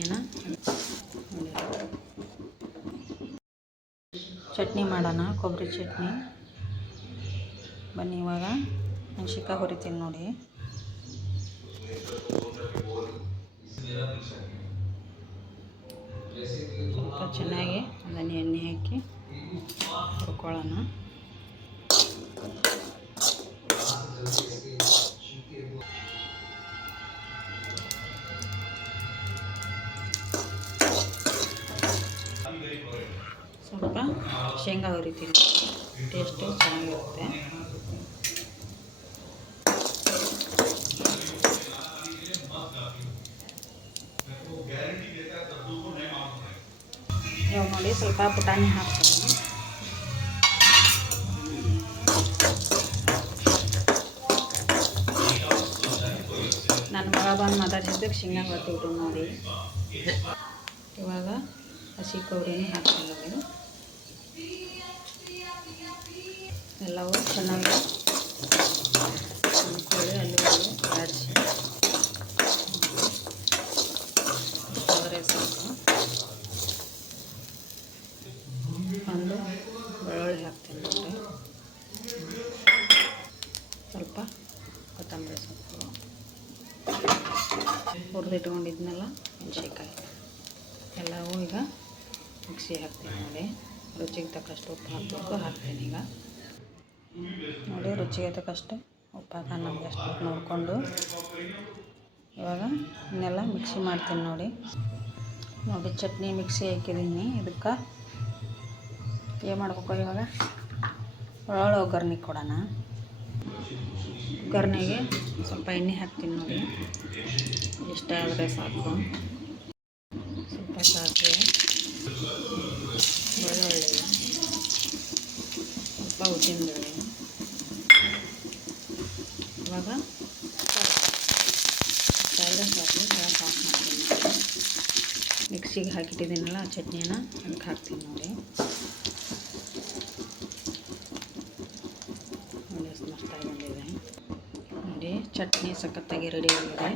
ಚಟ್ನಿನ ಚಟ್ನಿ ಮಾಡೋಣ. ಕೊಬ್ಬರಿ ಚಟ್ನಿ ಬನ್ನಿ. ಇವಾಗ ಮೆಣಸಿನ್ಕಾಯಿ ಹುರಿತೀನಿ ನೋಡಿ. ಸ್ವಲ್ಪ ಚೆನ್ನಾಗಿ ಅದನ್ನು ಎಣ್ಣೆ ಹಾಕಿ ಹುರ್ಕೊಳ್ಳೋಣ. ಸ್ವಲ್ಪ ಶೇಂಗಾ ಹುರಿತೀನಿ, ಟೇಸ್ಟು ಚೆನ್ನಾಗಿರುತ್ತೆ. ಇವಾಗ ನೋಡಿ ಸ್ವಲ್ಪ ಪುಟಾಣಿ ಹಾಕ್ತೀನಿ. ನನ್ನ ಮಗ ಬಂದು ಮಾತಾಡ್ಸಿದ್ದಕ್ಕೆ ಶೇಂಗಾ ಬರ್ತಿದ್ರು ನೋಡಿ. ಇವಾಗ ಹಸಿ ಕೊಬ್ಬರಿನೇ ಹಾಕ್ತೀನಿ. ಎಲ್ಲವೂ ಚೆನ್ನಾಗಿ ಅಂದ್ಕೊಳ್ಳಿ. ಅಲ್ಲಿ ಆಡಿಸಿ ಸಾಕು. ಒಂದು ಬೆಳ್ಳುಳ್ಳಿ ಹಾಕ್ತೀನಿ ನೋಡಿ, ಸ್ವಲ್ಪ ಕೊತ್ತಂಬರಿ ಸೊಪ್ಪು, ಹುರಿದಿಟ್ಕೊಂಡಿದ್ನೆಲ್ಲ ಮೆಣಸಿನ್ಕಾಯಿ ಎಲ್ಲವೂ ಈಗ ಮಿಕ್ಸಿ ಹಾಕ್ತೀನಿ ನೋಡಿ. ರುಚಿಗೆ ತಕ್ಕಷ್ಟು ಉಪ್ಪು ಹಾಕಬೇಕು, ಹಾಕ್ತೀನಿ ಈಗ ನೋಡಿ. ರುಚಿಗೆ ತಕ್ಕಷ್ಟು ಉಪ್ಪು ಹಾಕ ನಮಗೆ ಎಷ್ಟು ನೋಡಿಕೊಂಡು ಇವಾಗ ಇನ್ನೆಲ್ಲ ಮಿಕ್ಸಿ ಮಾಡ್ತೀನಿ ನೋಡಿ. ಚಟ್ನಿ ಮಿಕ್ಸಿ ಹಾಕಿದ್ದೀನಿ. ಇದಕ್ಕೆ ಏನು ಮಾಡಬೇಕು, ಇವಾಗ ಒಳ್ಳೊಳ್ಳೆ ಒಗ್ಗರಣೆ ಕೊಡೋಣ. ಒಗ್ಗರಣೆಗೆ ಸ್ವಲ್ಪ ಎಣ್ಣೆ ಹಾಕ್ತೀನಿ ನೋಡಿ, ಇಷ್ಟ ಆದರೆ ಸಾಕು. ಸ್ವಲ್ಪ ಸಾಸಿವೆ, ಬೆಳ್ಳುಳ್ಳಿ, ಸ್ವಲ್ಪ ಉದ್ದಿನಬೇಳೆ. ಇವಾಗ ಸಾಕು, ಗ್ಯಾಸ್ ಆಫ್ ಮಾಡ್ತೀನಿ. ಮಿಕ್ಸಿಗೆ ಹಾಕಿಟ್ಟಿದ್ದೀನಲ್ಲ ಆ ಚಟ್ನಿನ ಅದಕ್ಕೆ ಹಾಕ್ತೀನಿ ನೋಡಿ. ನೋಡಿ ಎಷ್ಟು ಮಸ್ತಾಗಿ ಬಂದಿದೆ ನೋಡಿ. ಚಟ್ನಿ ಸಖತ್ತಾಗಿ ರೆಡಿ ಆಗಿದೆ.